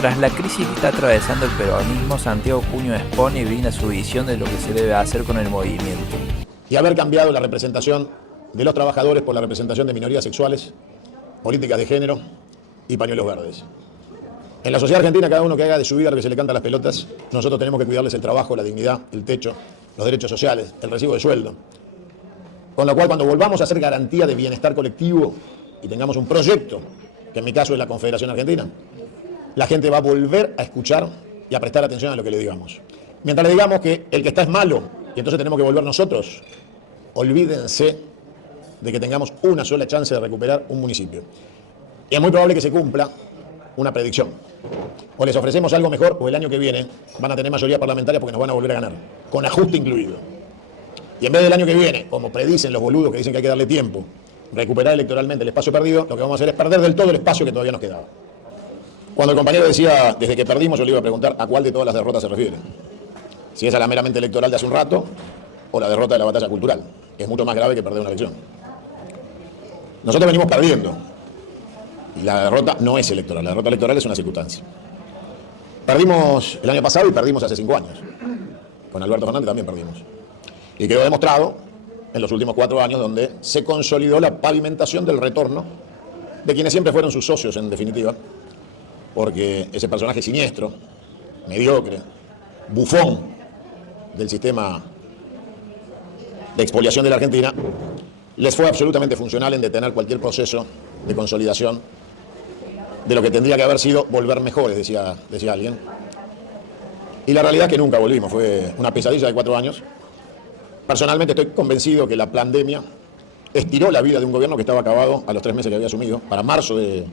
Tras la crisis que está atravesando el peronismo, Santiago Puño expone y brinda su visión de lo que se debe hacer con el movimiento. Y haber cambiado la representación de los trabajadores por la representación de minorías sexuales, políticas de género y pañuelos verdes. En la sociedad argentina, cada uno que haga de su vida lo que se le canta a las pelotas, nosotros tenemos que cuidarles el trabajo, la dignidad, el techo, los derechos sociales, el recibo de sueldo. Con lo cual, cuando volvamos a hacer garantía de bienestar colectivo y tengamos un proyecto, que en mi caso es la Confederación Argentina, la gente va a volver a escuchar y a prestar atención a lo que le digamos. Mientras le digamos que el que está es malo y entonces tenemos que volver nosotros, olvídense de que tengamos una sola chance de recuperar un municipio. Y es muy probable que se cumpla una predicción. O les ofrecemos algo mejor o el año que viene van a tener mayoría parlamentaria porque nos van a volver a ganar, con ajuste incluido. Y en vez del año que viene, como predicen los boludos que dicen que hay que darle tiempo, recuperar electoralmente el espacio perdido, lo que vamos a hacer es perder del todo el espacio que todavía nos quedaba. Cuando el compañero decía, desde que perdimos, yo le iba a preguntar a cuál de todas las derrotas se refiere. Si es a la meramente electoral de hace un rato o la derrota de la batalla cultural, que es mucho más grave que perder una elección. Nosotros venimos perdiendo. Y la derrota no es electoral, la derrota electoral es una circunstancia. Perdimos el año pasado y perdimos hace 5 años. Con Alberto Fernández también perdimos. Y quedó demostrado en los últimos 4 años donde se consolidó la pavimentación del retorno de quienes siempre fueron sus socios en definitiva, porque ese personaje siniestro, mediocre, bufón del sistema de expoliación de la Argentina, les fue absolutamente funcional en detener cualquier proceso de consolidación de lo que tendría que haber sido volver mejores, decía alguien. Y la realidad es que nunca volvimos, fue una pesadilla de 4 años. Personalmente estoy convencido que la pandemia estiró la vida de un gobierno que estaba acabado a los 3 meses que había asumido. Para marzo de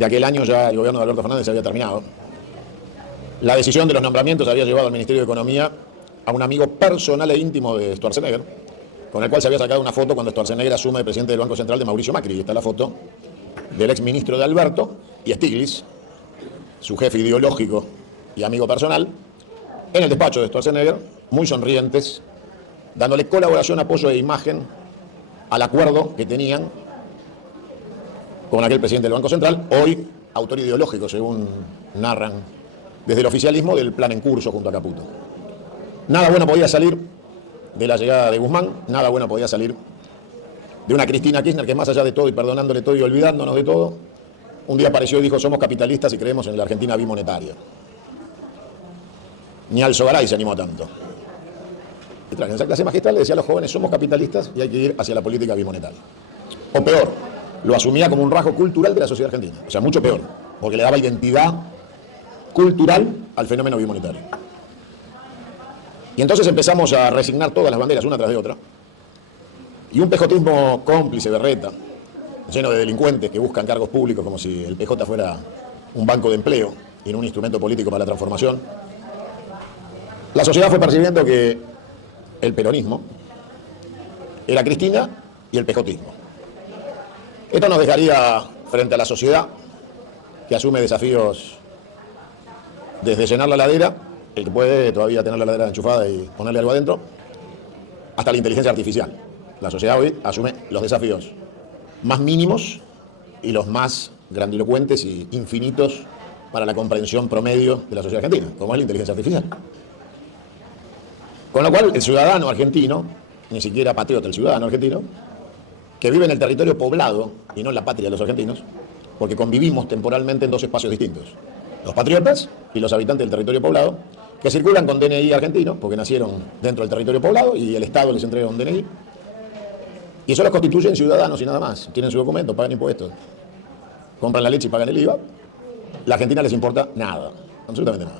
aquel año ya el gobierno de Alberto Fernández se había terminado. La decisión de los nombramientos había llevado al Ministerio de Economía a un amigo personal e íntimo de Sturzenegger, con el cual se había sacado una foto cuando Sturzenegger asume de presidente del Banco Central de Mauricio Macri. Y está la foto del ex ministro de Alberto y Stiglitz, su jefe ideológico y amigo personal, en el despacho de Sturzenegger, muy sonrientes, dándole colaboración, apoyo e imagen al acuerdo que tenían con aquel presidente del Banco Central, hoy autor ideológico, según narran desde el oficialismo, del plan en curso junto a Caputo. Nada bueno podía salir de la llegada de Guzmán, nada bueno podía salir de una Cristina Kirchner que, más allá de todo y perdonándole todo y olvidándonos de todo, un día apareció y dijo: somos capitalistas y creemos en la Argentina bimonetaria. Ni Alzogaray se animó tanto. Y en esa clase magistral le decía a los jóvenes: somos capitalistas y hay que ir hacia la política bimonetaria. O peor, lo asumía como un rasgo cultural de la sociedad argentina. O sea, mucho peor, porque le daba identidad cultural al fenómeno bimonetario. Y entonces empezamos a resignar todas las banderas, una tras de otra. Y un pejotismo cómplice, berreta, lleno de delincuentes que buscan cargos públicos como si el PJ fuera un banco de empleo y no un instrumento político para la transformación. La sociedad fue percibiendo que el peronismo era Cristina y el pejotismo. Esto nos dejaría frente a la sociedad que asume desafíos desde llenar la heladera, el que puede todavía tener la heladera enchufada y ponerle algo adentro, hasta la inteligencia artificial. La sociedad hoy asume los desafíos más mínimos y los más grandilocuentes y infinitos para la comprensión promedio de la sociedad argentina, como es la inteligencia artificial. Con lo cual, el ciudadano argentino, ni siquiera patriota, el ciudadano argentino, que vive en el territorio poblado y no en la patria de los argentinos, porque convivimos temporalmente en 2 espacios distintos: los patriotas y los habitantes del territorio poblado, que circulan con DNI argentino, porque nacieron dentro del territorio poblado y el Estado les entrega un DNI, y eso los constituyen ciudadanos y nada más. Tienen su documento, pagan impuestos, compran la leche y pagan el IVA. La Argentina les importa nada, absolutamente nada.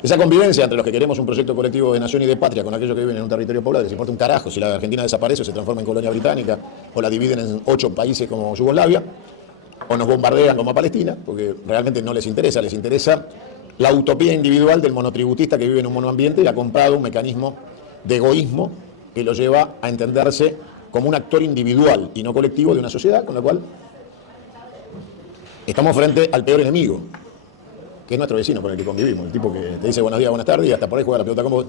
Esa convivencia entre los que queremos un proyecto colectivo de nación y de patria con aquellos que viven en un territorio poblado, les importa un carajo si la Argentina desaparece o se transforma en colonia británica, o la dividen en 8 países como Yugoslavia, o nos bombardean como a Palestina, porque realmente no les interesa la utopía individual del monotributista que vive en un monoambiente y ha comprado un mecanismo de egoísmo que lo lleva a entenderse como un actor individual y no colectivo de una sociedad, con la cual estamos frente al peor enemigo, que es nuestro vecino con el que convivimos, el tipo que te dice buenos días, buenas tardes y hasta por ahí juega la pelota con vos,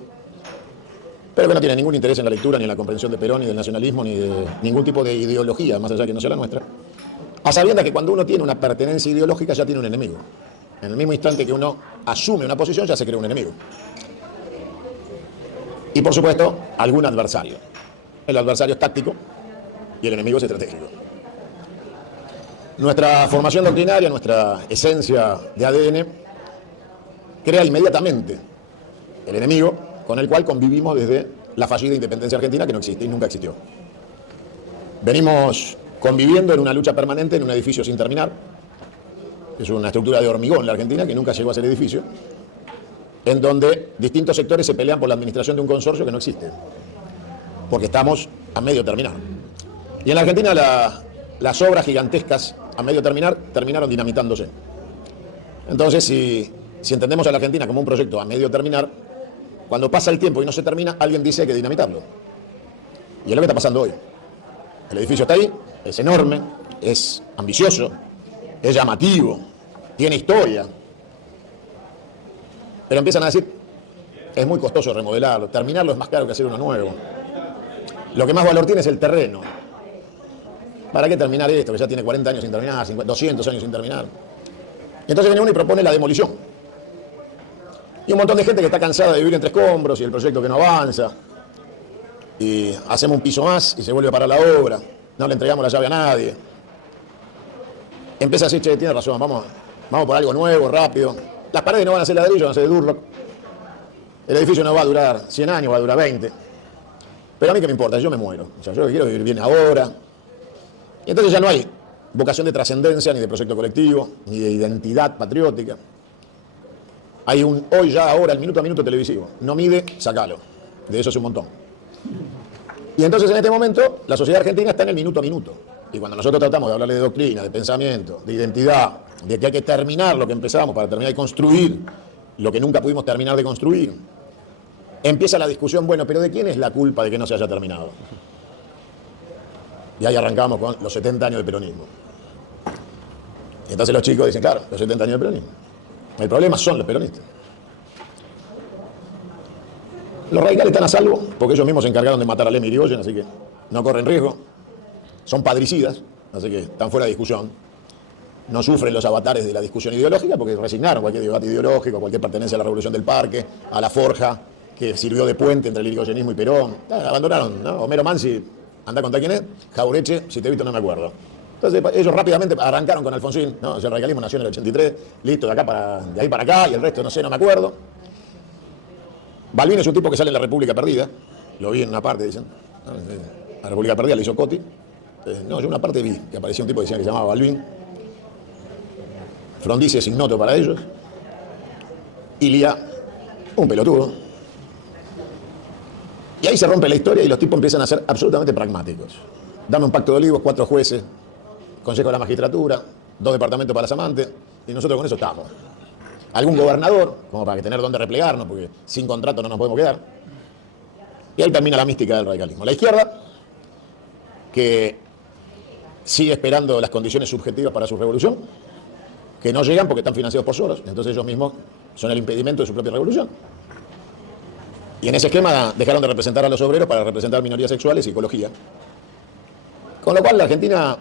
pero que no tiene ningún interés en la lectura, ni en la comprensión de Perón, ni del nacionalismo, ni de ningún tipo de ideología, más allá que no sea la nuestra, a sabiendas que cuando uno tiene una pertenencia ideológica ya tiene un enemigo. En el mismo instante que uno asume una posición, ya se crea un enemigo. Y por supuesto, algún adversario. El adversario es táctico y el enemigo es estratégico. Nuestra formación doctrinaria, nuestra esencia de ADN, crea inmediatamente el enemigo con el cual convivimos desde la fallida independencia argentina, que no existe y nunca existió. Venimos conviviendo en una lucha permanente en un edificio sin terminar. Es una estructura de hormigón la Argentina que nunca llegó a ser edificio, en donde distintos sectores se pelean por la administración de un consorcio que no existe, porque estamos a medio terminar. Y en la Argentina las obras gigantescas a medio terminar terminaron dinamitándose. Entonces, si entendemos a la Argentina como un proyecto a medio terminar, cuando pasa el tiempo y no se termina, alguien dice que hay que dinamitarlo. Y es lo que está pasando hoy. El edificio está ahí, es enorme, es ambicioso, es llamativo, tiene historia. Pero empiezan a decir, es muy costoso remodelarlo, terminarlo es más caro que hacer uno nuevo. Lo que más valor tiene es el terreno. ¿Para qué terminar esto, que ya tiene 40 años sin terminar, 200 años sin terminar? Entonces viene uno y propone la demolición. Y un montón de gente que está cansada de vivir entre escombros y el proyecto que no avanza. Y hacemos un piso más y se vuelve a parar la obra. No le entregamos la llave a nadie. Empieza a decir, che, tiene razón, vamos por algo nuevo, rápido. Las paredes no van a ser ladrillo, van a ser de Durlock. El edificio no va a durar 100 años, va a durar 20. Pero a mí qué me importa, yo me muero. O sea, yo quiero vivir bien ahora. Y entonces ya no hay vocación de trascendencia, ni de proyecto colectivo, ni de identidad patriótica. Hay un hoy, ya, ahora, el minuto a minuto televisivo. No mide, sacalo. De eso es un montón. Y entonces en este momento la sociedad argentina está en el minuto a minuto. Y cuando nosotros tratamos de hablarle de doctrina, de pensamiento, de identidad, de que hay que terminar lo que empezamos para terminar de construir lo que nunca pudimos terminar de construir, empieza la discusión, bueno, pero ¿de quién es la culpa de que no se haya terminado? Y ahí arrancamos con los 70 años del peronismo. Y entonces los chicos dicen, claro, los 70 años del peronismo. El problema son los peronistas. Los radicales están a salvo porque ellos mismos se encargaron de matar a Lem y Irigoyen, así que no corren riesgo. Son padricidas, así que están fuera de discusión. No sufren los avatares de la discusión ideológica porque resignaron cualquier debate ideológico, cualquier pertenencia a la Revolución del Parque, a la forja que sirvió de puente entre el irigoyenismo y Perón. Abandonaron, ¿no? Homero Mansi, anda a contar quién es. Jaureche, si te he visto no me acuerdo. Entonces ellos rápidamente arrancaron con Alfonsín, ¿no? El radicalismo nació en el 83, listo, de ahí para acá, y el resto no sé, no me acuerdo. Balbín es un tipo que sale en La República Perdida, lo vi en una parte, dicen. ¿No? La República Perdida la hizo Coti. No, yo una parte vi que aparecía un tipo que decía que se llamaba Balbín. Frondizi es ignoto para ellos. Ilia, un pelotudo. Y ahí se rompe la historia y los tipos empiezan a ser absolutamente pragmáticos. Dame un pacto de olivos, 4 jueces, Consejo de la Magistratura, 2 departamentos para las amantes, y nosotros con eso estamos. Algún gobernador, como para que tener dónde replegarnos, porque sin contrato no nos podemos quedar. Y ahí termina la mística del radicalismo. La izquierda, que sigue esperando las condiciones subjetivas para su revolución, que no llegan porque están financiados por Soros, entonces ellos mismos son el impedimento de su propia revolución. Y en ese esquema dejaron de representar a los obreros para representar minorías sexuales y ecología. Con lo cual la Argentina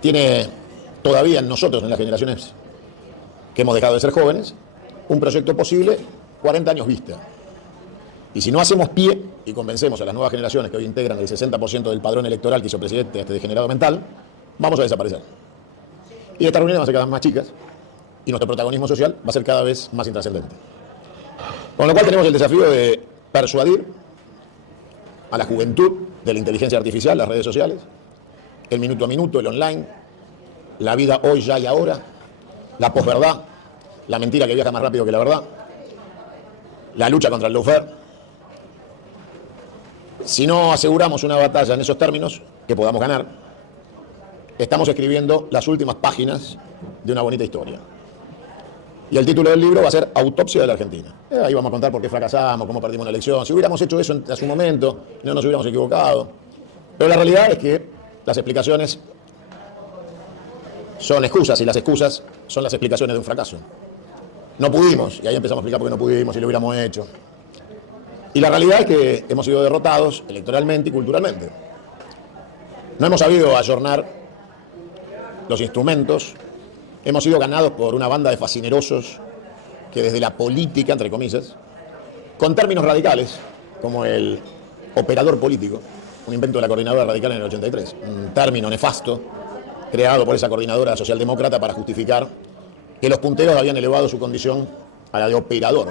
tiene todavía en nosotros, en las generaciones que hemos dejado de ser jóvenes, un proyecto posible 40 años vista. Y si no hacemos pie y convencemos a las nuevas generaciones que hoy integran el 60% del padrón electoral que hizo presidente a este degenerado mental, vamos a desaparecer. Y estas reuniones van a ser cada vez más chicas y nuestro protagonismo social va a ser cada vez más intrascendente. Con lo cual tenemos el desafío de persuadir a la juventud de la inteligencia artificial, las redes sociales, el minuto a minuto, el online, la vida hoy, ya y ahora, la posverdad, la mentira que viaja más rápido que la verdad, la lucha contra el lawfare. Si no aseguramos una batalla en esos términos, que podamos ganar, estamos escribiendo las últimas páginas de una bonita historia. Y el título del libro va a ser Autopsia de la Argentina. Ahí vamos a contar por qué fracasamos, cómo perdimos la elección. Si hubiéramos hecho eso a su momento, no nos hubiéramos equivocado. Pero la realidad es que las explicaciones son excusas y las excusas son las explicaciones de un fracaso. No pudimos, y ahí empezamos a explicar por qué no pudimos y lo hubiéramos hecho. Y la realidad es que hemos sido derrotados electoralmente y culturalmente. No hemos sabido ayornar los instrumentos hemos sido ganados por una banda de fascinerosos que desde la política, entre comillas, con términos radicales, como el operador político, un invento de la coordinadora radical en el 83, un término nefasto creado por esa coordinadora socialdemócrata para justificar que los punteros habían elevado su condición a la de operador.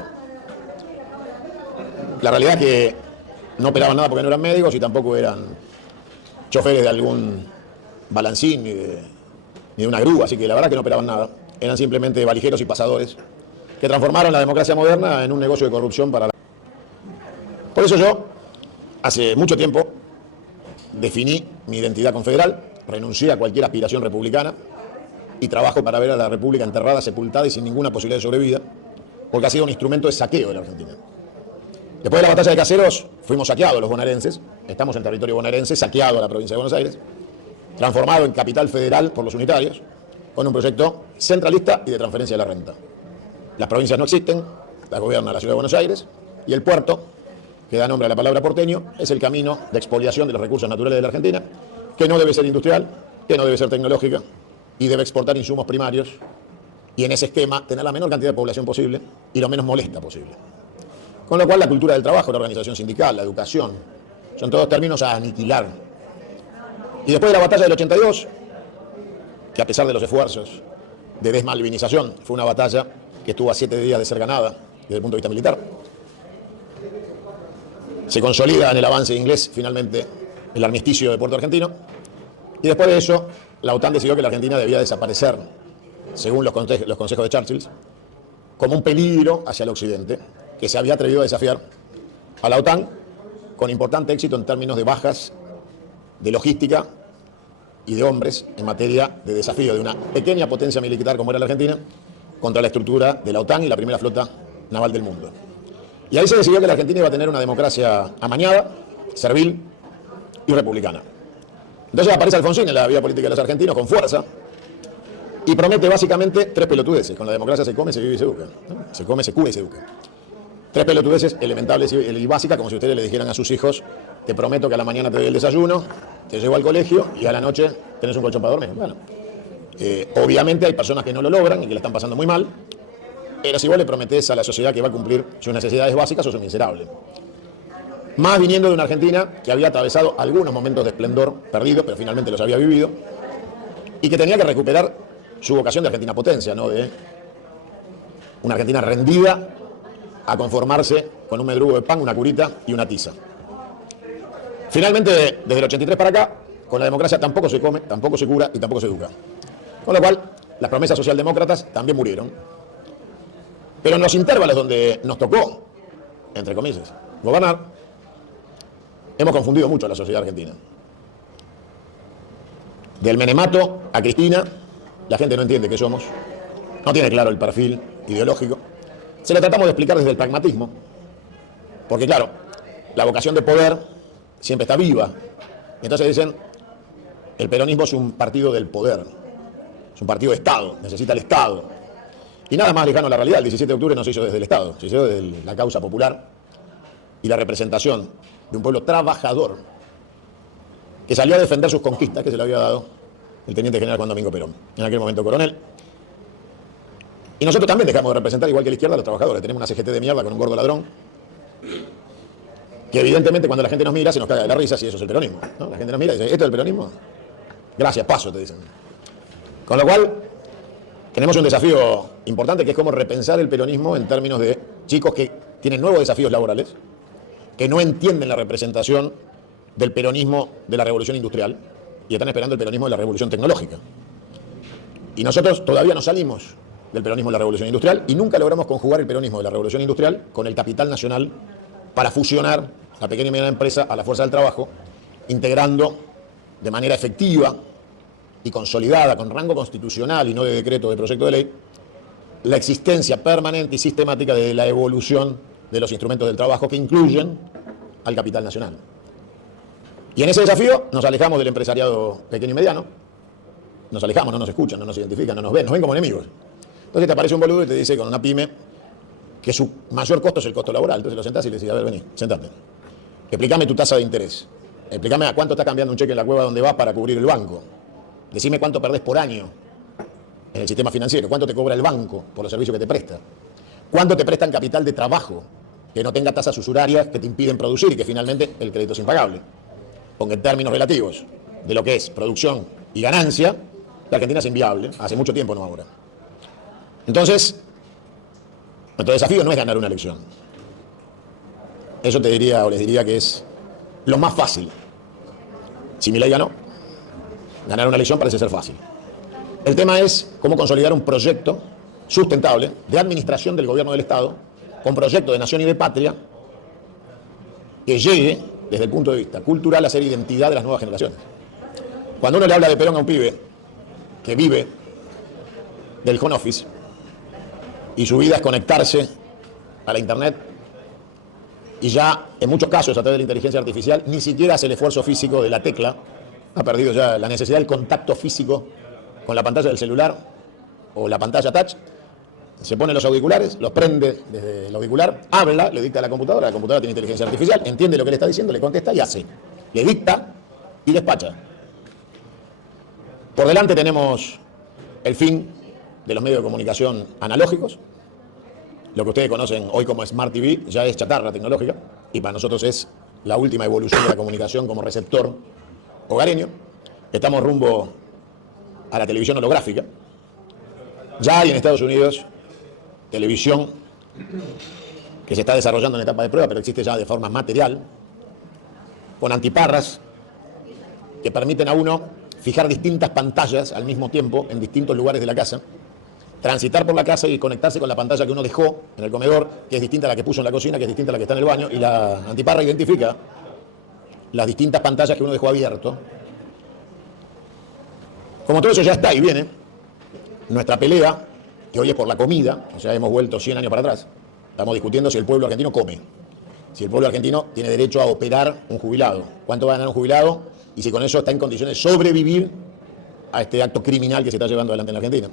La realidad es que no operaban nada porque no eran médicos y tampoco eran choferes de algún balancín ni de una grúa, así que la verdad es que no operaban nada. Eran simplemente valijeros y pasadores que transformaron la democracia moderna en un negocio de corrupción para la... Por eso yo, hace mucho tiempo, definí mi identidad confederal, renuncié a cualquier aspiración republicana y trabajo para ver a la República enterrada, sepultada y sin ninguna posibilidad de sobrevida, porque ha sido un instrumento de saqueo de la Argentina. Después de la batalla de Caseros, fuimos saqueados los bonaerenses, estamos en territorio bonaerense, saqueado a la provincia de Buenos Aires, transformado en capital federal por los unitarios, con un proyecto centralista y de transferencia de la renta. Las provincias no existen, las gobierna la ciudad de Buenos Aires, y el puerto, que da nombre a la palabra porteño, es el camino de expoliación de los recursos naturales de la Argentina, que no debe ser industrial, que no debe ser tecnológica, y debe exportar insumos primarios, y en ese esquema tener la menor cantidad de población posible y lo menos molesta posible. Con lo cual la cultura del trabajo, la organización sindical, la educación, son todos términos a aniquilar. Y después de la batalla del 82, que a pesar de los esfuerzos de desmalvinización, fue una batalla que estuvo a 7 días de ser ganada desde el punto de vista militar, se consolida en el avance inglés finalmente el armisticio de Puerto Argentino, y después de eso la OTAN decidió que la Argentina debía desaparecer, según los consejos de Churchill, como un peligro hacia el occidente, que se había atrevido a desafiar a la OTAN con importante éxito en términos de bajas, de logística y de hombres en materia de desafío de una pequeña potencia militar como era la Argentina contra la estructura de la OTAN y la primera flota naval del mundo. Y ahí se decidió que la Argentina iba a tener una democracia amañada, servil y republicana. Entonces aparece Alfonsín en la vida política de los argentinos con fuerza y promete básicamente 3 pelotudeces. Con la democracia se come, se vive y se educa, ¿no? Se come, se cuida y se educa. 3 pelotudeces elementables y básicas, como si ustedes le dijeran a sus hijos: te prometo que a la mañana te doy el desayuno, te llevo al colegio y a la noche tenés un colchón para dormir. Bueno, obviamente hay personas que no lo logran y que la están pasando muy mal, pero si vos le prometés a la sociedad que va a cumplir sus necesidades básicas, sos un miserable. Más viniendo de una Argentina que había atravesado algunos momentos de esplendor perdido, pero finalmente los había vivido, y que tenía que recuperar su vocación de Argentina potencia, ¿no? De una Argentina rendida a conformarse con un medrugo de pan, una curita y una tiza. Finalmente, desde el 83 para acá, con la democracia tampoco se come, tampoco se cura y tampoco se educa. Con lo cual, las promesas socialdemócratas también murieron. Pero en los intervalos donde nos tocó, entre comillas, gobernar, hemos confundido mucho a la sociedad argentina. Del menemato a Cristina, la gente no entiende qué somos, no tiene claro el perfil ideológico. Se lo tratamos de explicar desde el pragmatismo, porque claro, la vocación de poder siempre está viva. Entonces dicen, el peronismo es un partido del poder, es un partido de Estado, necesita el Estado. Y nada más lejano a la realidad. El 17 de octubre no se hizo desde el Estado, se hizo desde la causa popular y la representación de un pueblo trabajador que salió a defender sus conquistas que se le había dado el teniente general Juan Domingo Perón, en aquel momento coronel. Y nosotros también dejamos de representar, igual que la izquierda, a los trabajadores. Tenemos una CGT de mierda con un gordo ladrón, que evidentemente cuando la gente nos mira se nos caga de la risa si eso es el peronismo, ¿no? La gente nos mira y dice, ¿esto es el peronismo? Gracias, paso, te dicen. Con lo cual, tenemos un desafío importante que es cómo repensar el peronismo en términos de chicos que tienen nuevos desafíos laborales, que no entienden la representación del peronismo de la revolución industrial y están esperando el peronismo de la revolución tecnológica. Y nosotros todavía no salimos del peronismo de la revolución industrial y nunca logramos conjugar el peronismo de la revolución industrial con el capital nacional para fusionar la pequeña y mediana empresa a la fuerza del trabajo, integrando de manera efectiva y consolidada, con rango constitucional y no de decreto o de proyecto de ley, la existencia permanente y sistemática de la evolución de los instrumentos del trabajo que incluyen al capital nacional. Y en ese desafío nos alejamos del empresariado pequeño y mediano, nos alejamos, no nos escuchan, no nos identifican, no nos ven como enemigos. Entonces te aparece un boludo y te dice con una pyme que su mayor costo es el costo laboral. Entonces lo sentás y le decís, a ver, vení, sentate. Explícame tu tasa de interés. Explícame a cuánto está cambiando un cheque en la cueva donde vas para cubrir el banco. Decime cuánto perdés por año en el sistema financiero? ¿Cuánto te cobra el banco por los servicios que te presta? ¿Cuánto te prestan capital de trabajo que no tenga tasas usurarias que te impiden producir y que finalmente el crédito es impagable? Porque en términos relativos de lo que es producción y ganancia, la Argentina es inviable, hace mucho tiempo, no ahora. Entonces, nuestro desafío no es ganar una elección. Eso te diría o les diría que es lo más fácil. Si Milei ganó, ganar una elección parece ser fácil. El tema es cómo consolidar un proyecto sustentable de administración del gobierno del Estado, con proyecto de nación y de patria, que llegue, desde el punto de vista cultural, a ser identidad de las nuevas generaciones. Cuando uno le habla de Perón a un pibe que vive del home office y su vida es conectarse a la internet y ya, en muchos casos, a través de la inteligencia artificial, ni siquiera hace el esfuerzo físico de la tecla, ha perdido ya la necesidad del contacto físico con la pantalla del celular o la pantalla touch, se pone los auriculares, los prende desde el auricular, habla, le dicta a la computadora tiene inteligencia artificial, entiende lo que le está diciendo, le contesta y hace. Le dicta y despacha. Por delante tenemos el fin de los medios de comunicación analógicos. Lo que ustedes conocen hoy como Smart TV ya es chatarra tecnológica y para nosotros es la última evolución de la comunicación como receptor hogareño. Estamos rumbo a la televisión holográfica. Ya hay en Estados Unidos televisión que se está desarrollando en etapa de prueba, pero existe ya de forma material, con antiparras que permiten a uno fijar distintas pantallas al mismo tiempo en distintos lugares de la casa, transitar por la casa y conectarse con la pantalla que uno dejó en el comedor, que es distinta a la que puso en la cocina, que es distinta a la que está en el baño, y la antiparra identifica las distintas pantallas que uno dejó abierto. Como todo eso ya está y viene, nuestra pelea, que hoy es por la comida, o sea, hemos vuelto 100 años para atrás, estamos discutiendo si el pueblo argentino come, si el pueblo argentino tiene derecho a operar un jubilado, cuánto va a ganar un jubilado y si con eso está en condiciones de sobrevivir a este acto criminal que se está llevando adelante en la Argentina.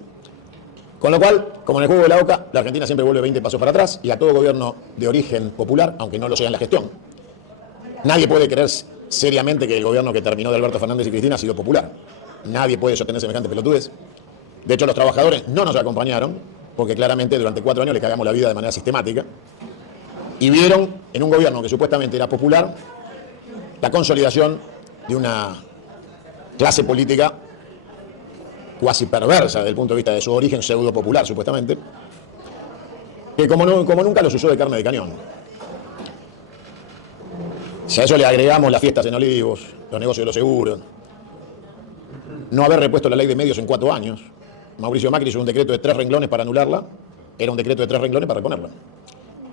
Con lo cual, como en el juego de la OCA, la Argentina siempre vuelve 20 pasos para atrás y a todo gobierno de origen popular, aunque no lo sea en la gestión. Nadie puede creer seriamente que el gobierno que terminó de Alberto Fernández y Cristina ha sido popular. Nadie puede sostener semejante pelotudez. De hecho, los trabajadores no nos acompañaron porque claramente durante 4 años le cagamos la vida de manera sistemática y vieron en un gobierno que supuestamente era popular la consolidación de una clase política cuasi perversa desde el punto de vista de su origen pseudo popular, supuestamente, que como nunca los usó de carne de cañón. Si a eso le agregamos las fiestas en Olivos, los negocios de los seguros, no haber repuesto la ley de medios en 4 años, Mauricio Macri hizo un decreto de 3 renglones para anularla, era un decreto de 3 renglones para reponerla.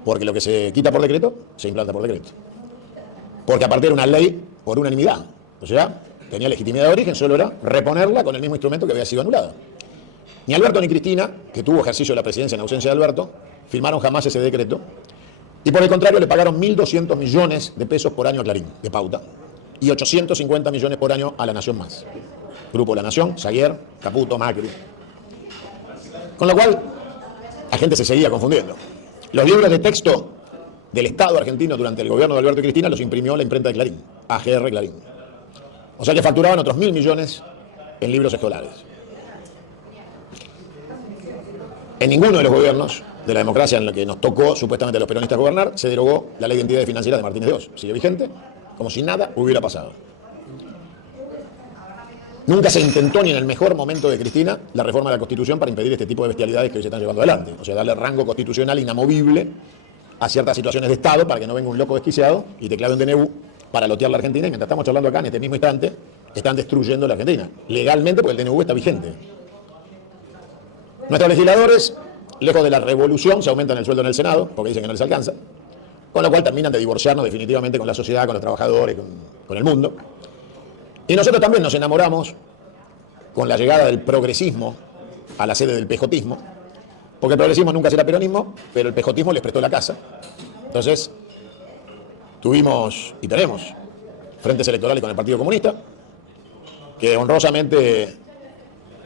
Porque lo que se quita por decreto, se implanta por decreto. Porque aparte era una ley por unanimidad, o sea, tenía legitimidad de origen, solo era reponerla con el mismo instrumento que había sido anulada. Ni Alberto ni Cristina, que tuvo ejercicio de la presidencia en ausencia de Alberto, firmaron jamás ese decreto y por el contrario le pagaron 1.200 millones de pesos por año a Clarín, de pauta, y 850 millones por año a La Nación Más. Grupo La Nación, Saguier, Caputo, Macri. Con lo cual, la gente se seguía confundiendo. Los libros de texto del Estado argentino durante el gobierno de Alberto y Cristina los imprimió la imprenta de Clarín, AGR Clarín. O sea que facturaban otros 1.000 millones en libros escolares. En ninguno de los gobiernos de la democracia en la que nos tocó supuestamente a los peronistas gobernar, se derogó la ley de entidades financieras de Martínez de Oz. Sigue vigente, como si nada hubiera pasado. Nunca se intentó ni en el mejor momento de Cristina la reforma de la Constitución para impedir este tipo de bestialidades que hoy se están llevando adelante. O sea, darle rango constitucional inamovible a ciertas situaciones de Estado para que no venga un loco desquiciado y te clave un DNU para lotear la Argentina, y mientras estamos charlando acá en este mismo instante están destruyendo la Argentina legalmente porque el DNU está vigente. Nuestros legisladores, lejos de la revolución, se aumentan el sueldo en el Senado porque dicen que no les alcanza, con lo cual terminan de divorciarnos definitivamente con la sociedad, con los trabajadores, con el mundo. Y nosotros también nos enamoramos con la llegada del progresismo a la sede del pejotismo, porque el progresismo nunca será peronismo, pero el pejotismo les prestó la casa. Entonces, tuvimos y tenemos frentes electorales con el Partido Comunista, que honrosamente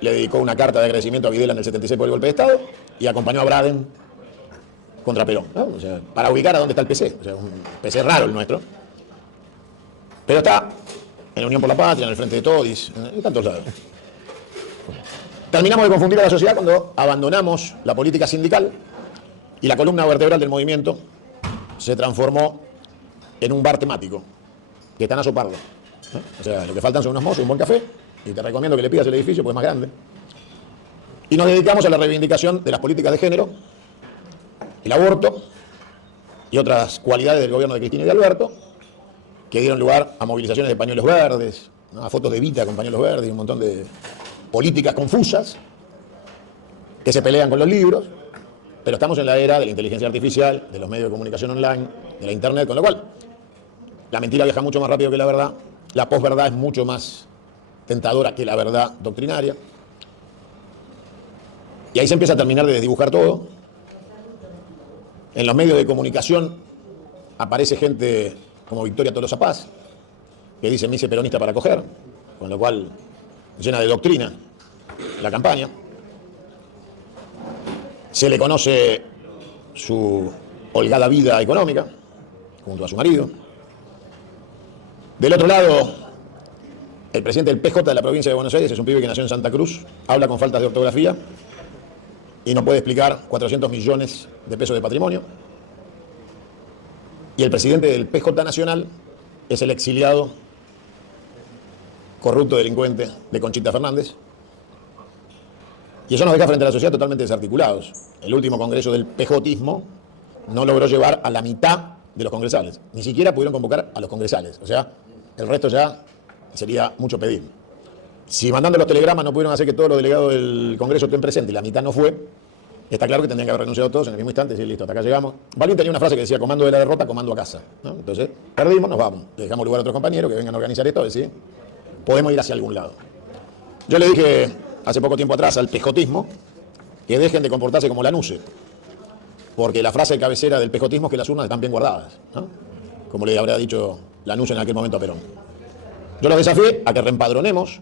le dedicó una carta de agradecimiento a Videla en el 76 por el golpe de Estado y acompañó a Braden contra Perón, ¿no? O sea, para ubicar a dónde está el PC. O sea, un PC raro el nuestro. Pero está en Unión por la Patria, en el Frente de Todis, en tantos lados. Terminamos de confundir a la sociedad cuando abandonamos la política sindical y la columna vertebral del movimiento se transformó en un bar temático, que está en Azopardo. O sea, lo que faltan son unos mozos, un buen café, y te recomiendo que le pidas el edificio porque es más grande. Y nos dedicamos a la reivindicación de las políticas de género, el aborto y otras cualidades del gobierno de Cristina y de Alberto, que dieron lugar a movilizaciones de pañuelos verdes, ¿no? A fotos de Evita con pañuelos verdes y un montón de políticas confusas que se pelean con los libros, pero estamos en la era de la inteligencia artificial, de los medios de comunicación online, de la internet, con lo cual la mentira viaja mucho más rápido que la verdad, la posverdad es mucho más tentadora que la verdad doctrinaria, y ahí se empieza a terminar de desdibujar todo. En los medios de comunicación aparece gente como Victoria Tolosa Paz, que dice me hice peronista para coger, con lo cual llena de doctrina la campaña. Se le conoce su holgada vida económica, junto a su marido. Del otro lado, el presidente del PJ de la provincia de Buenos Aires es un pibe que nació en Santa Cruz, habla con faltas de ortografía y no puede explicar 400 millones de pesos de patrimonio. Y el presidente del PJ Nacional es el exiliado, corrupto delincuente de Conchita Fernández. Y eso nos deja frente a la sociedad totalmente desarticulados. El último congreso del pejotismo no logró llevar a la mitad de los congresales. Ni siquiera pudieron convocar a los congresales. O sea, el resto ya sería mucho pedir. Si mandando los telegramas no pudieron hacer que todos los delegados del Congreso estén presentes y la mitad no fue, está claro que tendrían que haber renunciado todos en el mismo instante y decir, listo, hasta acá llegamos. Balín tenía una frase que decía, comando de la derrota, comando a casa, ¿no? Entonces, perdimos, nos vamos. Le dejamos lugar a otros compañeros que vengan a organizar esto, ¿sí? Podemos ir hacia algún lado. Yo le dije hace poco tiempo atrás al pejotismo que dejen de comportarse como la NUCE, porque la frase de cabecera del pejotismo es que las urnas están bien guardadas, ¿no? Como le habría dicho la NUCE en aquel momento a Perón. Yo los desafié a que reempadronemos.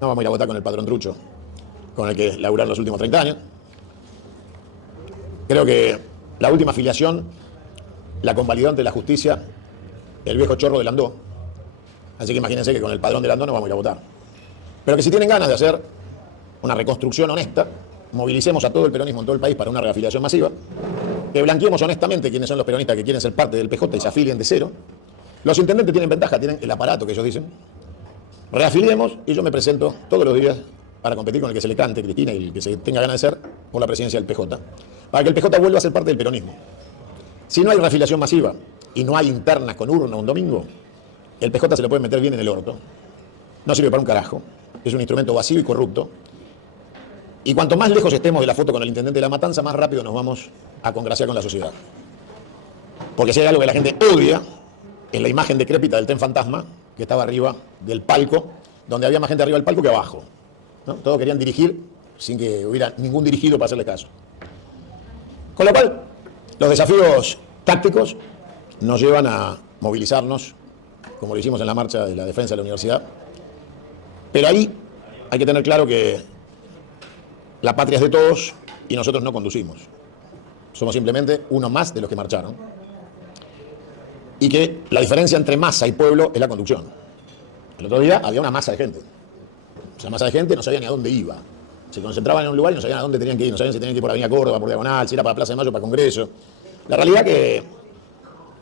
No vamos a ir a votar con el padrón trucho con el que laburaron los últimos 30 años. Creo que la última afiliación la convalidó ante la justicia el viejo chorro de Landó. Así que imagínense que con el padrón de Landó no vamos a ir a votar. Pero que si tienen ganas de hacer una reconstrucción honesta, movilicemos a todo el peronismo en todo el país para una reafiliación masiva, que blanqueemos honestamente quiénes son los peronistas que quieren ser parte del PJ y se afilien de cero. Los intendentes tienen ventaja, tienen el aparato que ellos dicen. Reafiliemos y yo me presento todos los días para competir con el que se le cante, Cristina, y el que se tenga ganas de ser por la presidencia del PJ, para que el PJ vuelva a ser parte del peronismo. Si no hay reafiliación masiva y no hay internas con urna un domingo, el PJ se le puede meter bien en el orto. No sirve para un carajo, es un instrumento vacío y corrupto. Y cuanto más lejos estemos de la foto con el intendente de La Matanza, más rápido nos vamos a congraciar con la sociedad. Porque si hay algo que la gente odia, es la imagen decrépita del tren fantasma que estaba arriba del palco, donde había más gente arriba del palco que abajo, ¿no? Todos querían dirigir sin que hubiera ningún dirigido para hacerle caso. Con lo cual, los desafíos tácticos nos llevan a movilizarnos, como lo hicimos en la marcha de la defensa de la universidad. Pero ahí hay que tener claro que la patria es de todos y nosotros no conducimos. Somos simplemente uno más de los que marcharon. Y que la diferencia entre masa y pueblo es la conducción. El otro día había una masa de gente. Esa masa de gente no sabía ni a dónde iba. Se concentraban en un lugar y no sabían a dónde tenían que ir. No sabían si tenían que ir por Avenida Córdoba, por Diagonal, si era para Plaza de Mayo, para Congreso. La realidad que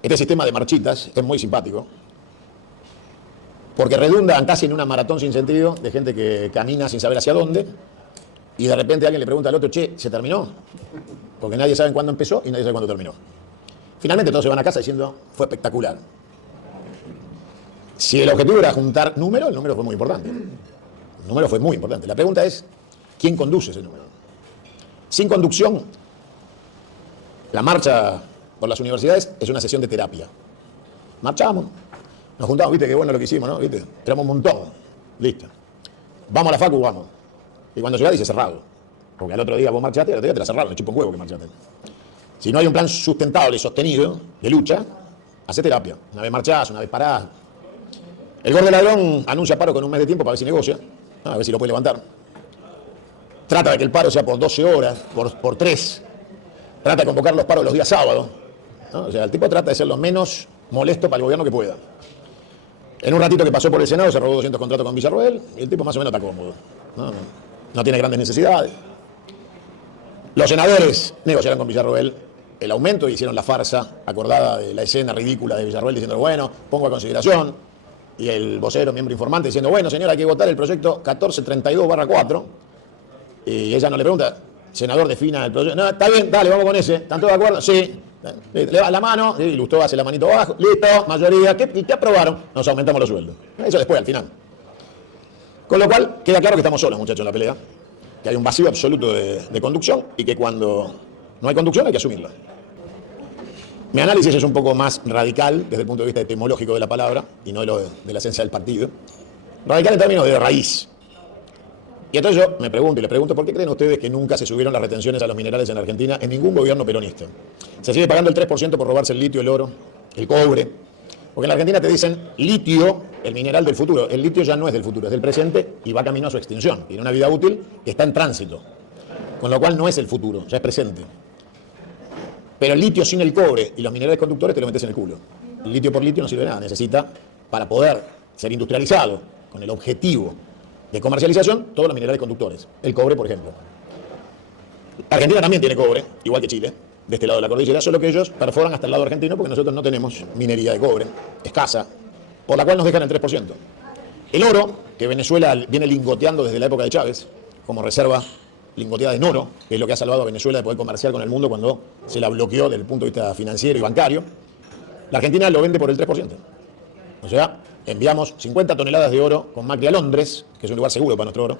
este sistema de marchitas es muy simpático, porque redundan casi en una maratón sin sentido de gente que camina sin saber hacia dónde y de repente alguien le pregunta al otro, che, ¿se terminó? Porque nadie sabe cuándo empezó y nadie sabe cuándo terminó. Finalmente todos se van a casa diciendo, fue espectacular. Si el objetivo era juntar números, el número fue muy importante. El número fue muy importante. La pregunta es, ¿quién conduce ese número? Sin conducción, la marcha por las universidades es una sesión de terapia. Marchamos, nos juntamos, viste qué bueno lo que hicimos, ¿no? ¿Viste? Éramos un montón, listo. Vamos a la facu, vamos. Y cuando llegás dice cerrado. Porque al otro día vos marchaste y al otro día te la cerraron, me chupa un huevo que marchaste. Si no hay un plan sustentable, sostenido, de lucha, hace terapia. Una vez marchás, una vez parás. El gordo ladrón anuncia paro con un mes de tiempo para ver si negocia, a ver si lo puede levantar. Trata de que el paro sea por 12 horas, por 3. Trata de convocar los paros los días sábados, ¿no? O sea, el tipo trata de ser lo menos molesto para el gobierno que pueda. En un ratito que pasó por el Senado se robó 200 contratos con Villarroel y el tipo más o menos está cómodo, ¿no? no tiene grandes necesidades. Los senadores negociaron con Villarroel el aumento y hicieron la farsa acordada de la escena ridícula de Villarroel diciendo, bueno, pongo a consideración, y el vocero, miembro informante, diciendo, bueno, señor, hay que votar el proyecto 1432/4, y ella no le pregunta, senador, defina el proyecto, no, está bien, dale, vamos con ese, ¿están todos de acuerdo? Sí, le da la mano, y Lustó hace la manito abajo, listo, mayoría, ¿qué aprobaron? Nos aumentamos los sueldos. Eso después, al final. Con lo cual, queda claro que estamos solos, muchachos, en la pelea, que hay un vacío absoluto de conducción y que cuando no hay conducción hay que asumirla. Mi análisis es un poco más radical desde el punto de vista etimológico de la palabra y no de la esencia del partido. Radical en términos de raíz. Y entonces yo me pregunto y les pregunto, ¿por qué creen ustedes que nunca se subieron las retenciones a los minerales en Argentina en ningún gobierno peronista? Se sigue pagando el 3% por robarse el litio, el oro, el cobre. Porque en la Argentina te dicen litio, el mineral del futuro. El litio ya no es del futuro, es del presente y va camino a su extinción. Tiene una vida útil que está en tránsito. Con lo cual no es el futuro, ya es presente. Pero el litio sin el cobre y los minerales conductores te lo metes en el culo. El litio por litio no sirve de nada. Necesita, para poder ser industrializado con el objetivo de comercialización, todos los minerales conductores. El cobre, por ejemplo. Argentina también tiene cobre, igual que Chile, de este lado de la cordillera, solo que ellos perforan hasta el lado argentino porque nosotros no tenemos minería de cobre, escasa, por la cual nos dejan el 3%. El oro, que Venezuela viene lingoteando desde la época de Chávez, como reserva lingoteada en oro, que es lo que ha salvado a Venezuela de poder comerciar con el mundo cuando se la bloqueó desde el punto de vista financiero y bancario, la Argentina lo vende por el 3%. O sea, enviamos 50 toneladas de oro con Macri a Londres, que es un lugar seguro para nuestro oro,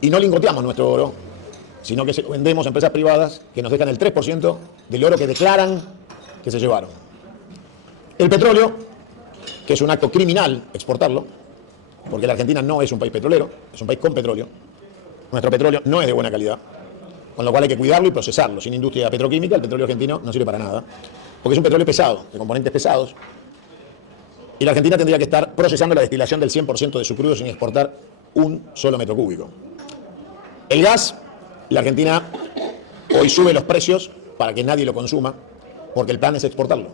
y no lingoteamos nuestro oro, sino que se lo vendemos a empresas privadas que nos dejan el 3% del oro que declaran que se llevaron. El petróleo, que es un acto criminal exportarlo, porque la Argentina no es un país petrolero, es un país con petróleo. Nuestro petróleo no es de buena calidad, con lo cual hay que cuidarlo y procesarlo. Sin industria petroquímica, el petróleo argentino no sirve para nada, porque es un petróleo pesado, de componentes pesados, y la Argentina tendría que estar procesando la destilación del 100% de su crudo sin exportar un solo metro cúbico. El gas, la Argentina hoy sube los precios para que nadie lo consuma, porque el plan es exportarlo,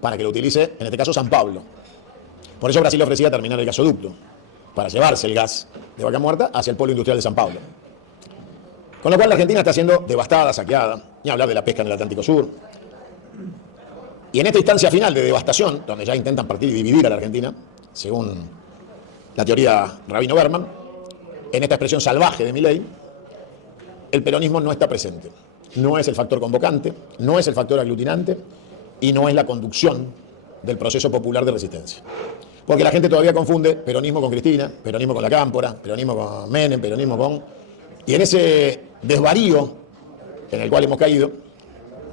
para que lo utilice, en este caso, San Pablo. Por eso Brasil ofrecía terminar el gasoducto, para llevarse el gas de Vaca Muerta hacia el polo industrial de San Pablo. Con lo cual la Argentina está siendo devastada, saqueada, ni hablar de la pesca en el Atlántico Sur. Y en esta instancia final de devastación, donde ya intentan partir y dividir a la Argentina, según la teoría Rabino Berman, en esta expresión salvaje de Milei, el peronismo no está presente. No es el factor convocante, no es el factor aglutinante y no es la conducción del proceso popular de resistencia. Porque la gente todavía confunde peronismo con Cristina, peronismo con la Cámpora, peronismo con Menem, peronismo con... Y en ese desvarío en el cual hemos caído,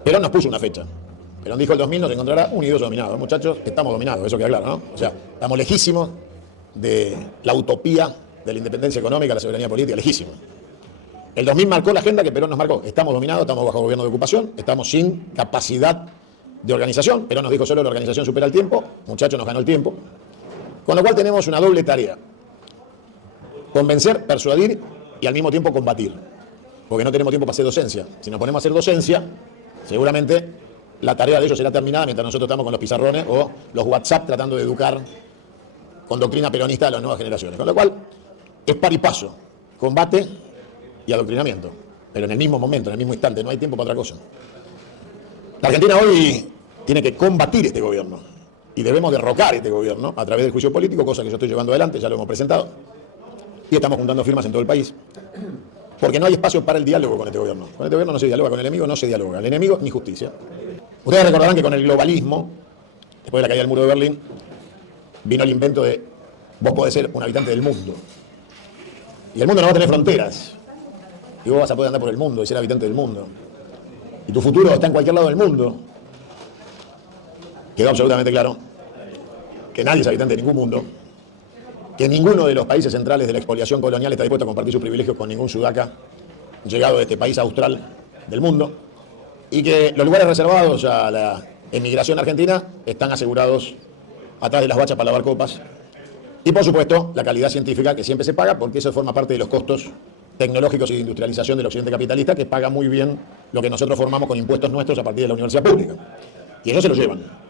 Perón nos puso una fecha. Perón dijo el 2000 nos encontrará unidos o dominados. Muchachos, estamos dominados, eso queda claro, ¿no? O sea, estamos lejísimos de la utopía de la independencia económica, la soberanía política, lejísimos. El 2000 marcó la agenda que Perón nos marcó. Estamos dominados, estamos bajo gobierno de ocupación, estamos sin capacidad de organización. Perón nos dijo solo la organización supera el tiempo, muchachos, nos ganó el tiempo. Con lo cual tenemos una doble tarea. Convencer, persuadir y al mismo tiempo combatir. Porque no tenemos tiempo para hacer docencia. Si nos ponemos a hacer docencia, seguramente la tarea de ellos será terminada mientras nosotros estamos con los pizarrones o los WhatsApp tratando de educar con doctrina peronista a las nuevas generaciones. Con lo cual, es par y paso. Combate y adoctrinamiento. Pero en el mismo momento, en el mismo instante. No hay tiempo para otra cosa. La Argentina hoy tiene que combatir este gobierno. Y debemos derrocar este gobierno a través del juicio político, cosa que yo estoy llevando adelante, ya lo hemos presentado. Y estamos juntando firmas en todo el país. Porque no hay espacio para el diálogo con este gobierno. Con este gobierno no se dialoga, con el enemigo no se dialoga. El enemigo ni justicia. Ustedes recordarán que con el globalismo, después de la caída del muro de Berlín, vino el invento de vos podés ser un habitante del mundo. Y el mundo no va a tener fronteras. Y vos vas a poder andar por el mundo y ser habitante del mundo. Y tu futuro está en cualquier lado del mundo. Quedó absolutamente claro que nadie es habitante de ningún mundo, que ninguno de los países centrales de la expoliación colonial está dispuesto a compartir sus privilegios con ningún sudaca llegado de este país austral del mundo, y que los lugares reservados a la emigración argentina están asegurados atrás de las bachas para lavar copas, y por supuesto la calidad científica que siempre se paga, porque eso forma parte de los costos tecnológicos y de industrialización del occidente capitalista, que paga muy bien lo que nosotros formamos con impuestos nuestros a partir de la universidad pública, y ellos se lo llevan.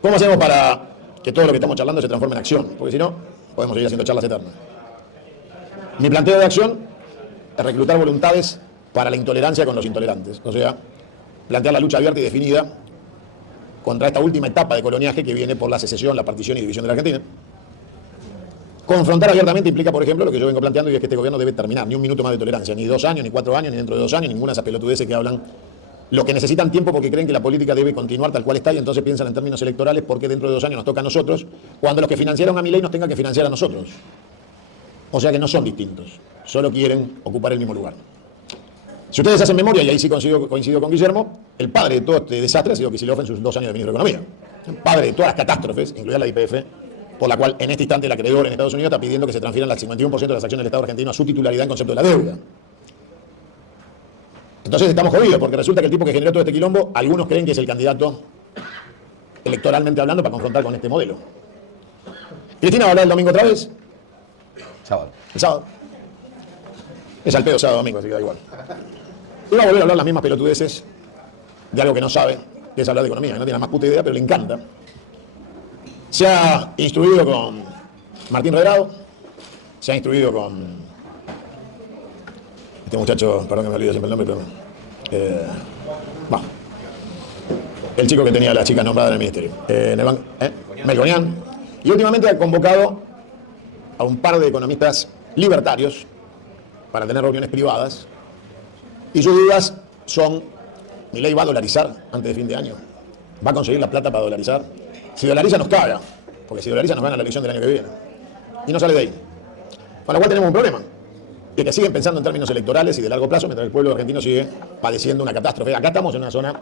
¿Cómo hacemos para que todo lo que estamos charlando se transforme en acción? Porque si no, podemos seguir haciendo charlas eternas. Mi planteo de acción es reclutar voluntades para la intolerancia con los intolerantes. O sea, plantear la lucha abierta y definida contra esta última etapa de coloniaje que viene por la secesión, la partición y división de la Argentina. Confrontar abiertamente implica, por ejemplo, lo que yo vengo planteando, y es que este gobierno debe terminar. Ni un minuto más de tolerancia, ni 2 años, ni 4 años, ni dentro de 2 años, ninguna de esas pelotudeces que hablan. Lo que necesitan tiempo porque creen que la política debe continuar tal cual está y entonces piensan en términos electorales porque dentro de 2 años nos toca a nosotros, cuando los que financiaron a Milei nos tengan que financiar a nosotros. O sea que no son distintos, solo quieren ocupar el mismo lugar. Si ustedes hacen memoria, y ahí sí coincido con Guillermo, el padre de todo este desastre ha sido Kicillof en sus 2 años de ministro de Economía. El padre de todas las catástrofes, incluida la YPF, por la cual en este instante el acreedor en Estados Unidos está pidiendo que se transfieran el 51% de las acciones del Estado argentino a su titularidad en concepto de la deuda. Entonces estamos jodidos, porque resulta que el tipo que generó todo este quilombo, algunos creen que es el candidato, electoralmente hablando, para confrontar con este modelo. Cristina va a hablar el domingo otra vez. Sábado. El sábado. Es al pedo sábado domingo, así que da igual. Y va a volver a hablar las mismas pelotudeces de algo que no sabe, que es hablar de economía, que no tiene la más puta idea, pero le encanta. Se ha instruido con Martín Redrado, se ha instruido con este muchacho, perdón que me olvido siempre el nombre, pero el chico que tenía a la chica nombrada en el ministerio, Melconian, y últimamente ha convocado a un par de economistas libertarios para tener reuniones privadas, y sus dudas son: Milei va a dolarizar antes de fin de año, va a conseguir la plata para dolarizar. Si dolariza nos caga, porque si dolariza nos gana la elección del año que viene, y no sale de ahí. Con lo cual tenemos un problema, y que siguen pensando en términos electorales y de largo plazo, mientras el pueblo argentino sigue padeciendo una catástrofe. Acá estamos en una zona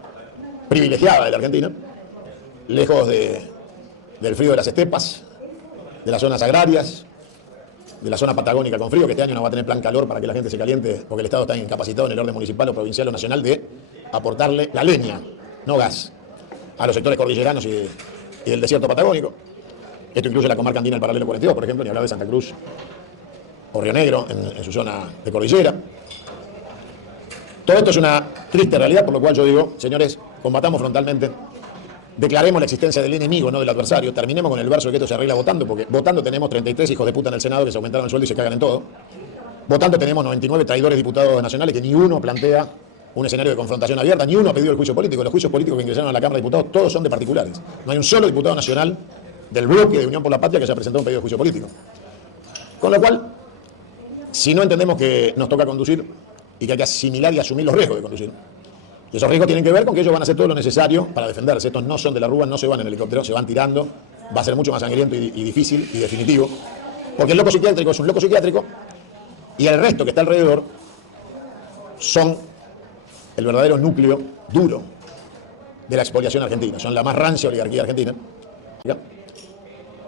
privilegiada de la Argentina, lejos del frío de las estepas, de las zonas agrarias, de la zona patagónica con frío, que este año no va a tener plan calor para que la gente se caliente, porque el Estado está incapacitado en el orden municipal o provincial o nacional de aportarle la leña, no gas, a los sectores cordilleranos y del desierto patagónico. Esto incluye la comarca andina del paralelo 42, por ejemplo, ni hablar de Santa Cruz o Río Negro en su zona de cordillera. Todo esto es una triste realidad, por lo cual yo digo: señores, combatamos frontalmente, declaremos la existencia del enemigo, no del adversario, terminemos con el verso de que esto se arregla votando, porque votando tenemos 33 hijos de puta en el Senado que se aumentaron el sueldo y se cagan en todo. Votando tenemos 99 traidores diputados nacionales que ni uno plantea un escenario de confrontación abierta, ni uno ha pedido el juicio político. Los juicios políticos que ingresaron a la Cámara de Diputados todos son de particulares. No hay un solo diputado nacional del bloque de Unión por la Patria que haya presentado un pedido de juicio político. Con lo cual, si no entendemos que nos toca conducir y que hay que asimilar y asumir los riesgos de conducir, y esos riesgos tienen que ver con que ellos van a hacer todo lo necesario para defenderse. Estos no son de la Rúa, no se van en helicóptero, se van tirando, va a ser mucho más sangriento y difícil y definitivo, porque el loco psiquiátrico es un loco psiquiátrico y el resto que está alrededor son el verdadero núcleo duro de la expoliación argentina, son la más rancia oligarquía argentina. ¿Ya?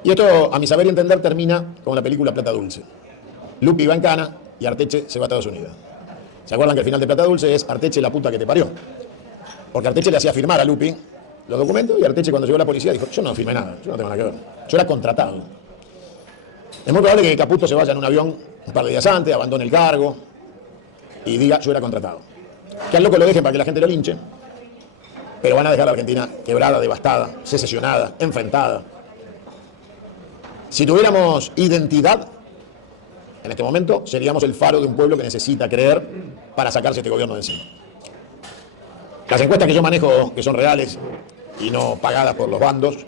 Y esto, a mi saber y entender, termina con la película Plata Dulce. Lupi va en cana y Arteche se va a Estados Unidos. ¿Se acuerdan que el final de Plata Dulce es Arteche la puta que te parió? Porque Arteche le hacía firmar a Lupi los documentos y Arteche, cuando llegó la policía, dijo: yo no firmé nada, yo no tengo nada que ver, yo era contratado. Es muy probable que Caputo se vaya en un avión un par de días antes, abandone el cargo y diga: yo era contratado. Que al loco lo dejen para que la gente lo linche, pero van a dejar a la Argentina quebrada, devastada, secesionada, enfrentada. Si tuviéramos identidad, en este momento seríamos el faro de un pueblo que necesita creer para sacarse este gobierno de encima. Las encuestas que yo manejo, que son reales y no pagadas por los bandos,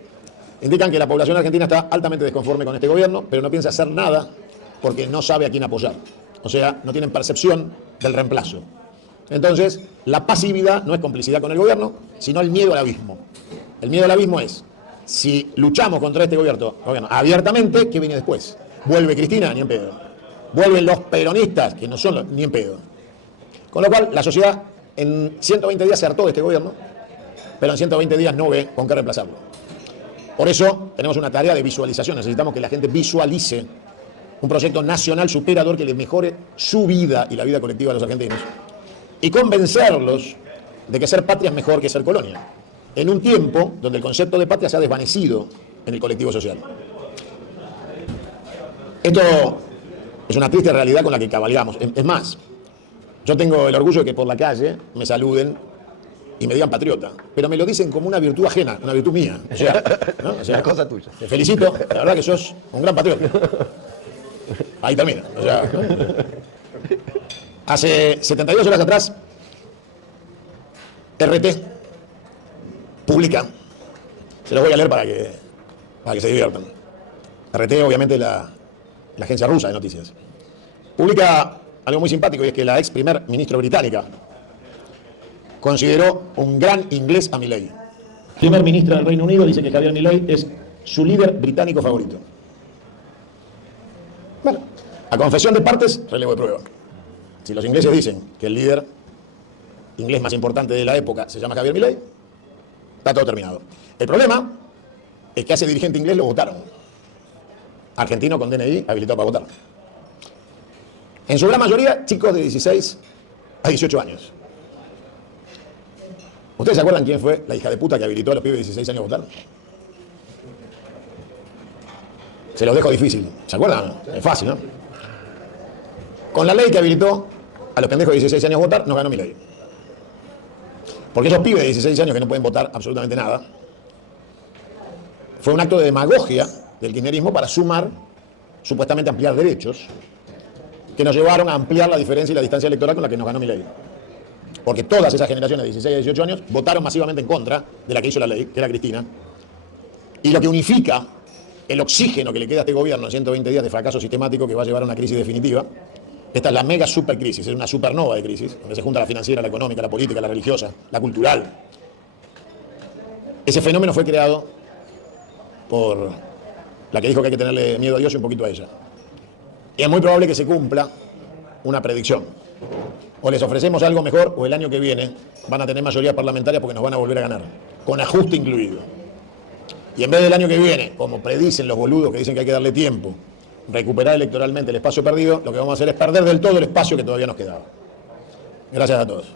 indican que la población argentina está altamente desconforme con este gobierno, pero no piensa hacer nada porque no sabe a quién apoyar. O sea, no tienen percepción del reemplazo. Entonces, la pasividad no es complicidad con el gobierno, sino el miedo al abismo. El miedo al abismo es: si luchamos contra este gobierno abiertamente, ¿qué viene después? ¿Vuelve Cristina? Ni en pedo. ¿Vuelven los peronistas? Que no son ni en pedo. Con lo cual, la sociedad en 120 días se hartó de este gobierno, pero en 120 días no ve con qué reemplazarlo. Por eso tenemos una tarea de visualización. Necesitamos que la gente visualice un proyecto nacional superador que les mejore su vida y la vida colectiva de los argentinos, y convencerlos de que ser patria es mejor que ser colonia, en un tiempo donde el concepto de patria se ha desvanecido en el colectivo social. Esto es una triste realidad con la que cabalgamos. Es más, yo tengo el orgullo de que por la calle me saluden y me digan patriota, pero me lo dicen como una virtud ajena, una virtud mía. O sea, ¿no? O sea, una cosa tuya. Te felicito, la verdad que sos un gran patriota. Ahí termina. O sea, hace 72 horas atrás, RT publica, se los voy a leer para que se diviertan. RT, obviamente, la agencia rusa de noticias. Publica algo muy simpático, y es que la ex primer ministro británica consideró un gran inglés a Milei. Primer ministra del Reino Unido dice que Javier Milei es su líder británico favorito. Bueno, a confesión de partes, relevo de prueba. Si los ingleses dicen que el líder inglés más importante de la época se llama Javier Milei, está todo terminado. El problema es que a ese dirigente inglés lo votaron. Argentino con DNI habilitado para votar. En su gran mayoría, chicos de 16 a 18 años. ¿Ustedes se acuerdan quién fue la hija de puta que habilitó a los pibes de 16 años a votar? Se los dejo difícil. ¿Se acuerdan? Es fácil, ¿no? Con la ley que habilitó a los pendejos de 16 años a votar, nos ganó Milei. Porque esos pibes de 16 años que no pueden votar absolutamente nada, fue un acto de demagogia del kirchnerismo para sumar, supuestamente ampliar derechos, que nos llevaron a ampliar la diferencia y la distancia electoral con la que nos ganó Milei. Porque todas esas generaciones de 16 a 18 años votaron masivamente en contra de la que hizo la ley, que era Cristina. Y lo que unifica el oxígeno que le queda a este gobierno en 120 días de fracaso sistemático que va a llevar a una crisis definitiva, esta es la mega supercrisis, es una supernova de crisis, donde se junta la financiera, la económica, la política, la religiosa, la cultural. Ese fenómeno fue creado por la que dijo que hay que tenerle miedo a Dios y un poquito a ella. Y es muy probable que se cumpla una predicción. O les ofrecemos algo mejor, o el año que viene van a tener mayoría parlamentaria porque nos van a volver a ganar, con ajuste incluido. Y en vez del año que viene, como predicen los boludos que dicen que hay que darle tiempo, recuperar electoralmente el espacio perdido, lo que vamos a hacer es perder del todo el espacio que todavía nos quedaba. Gracias a todos.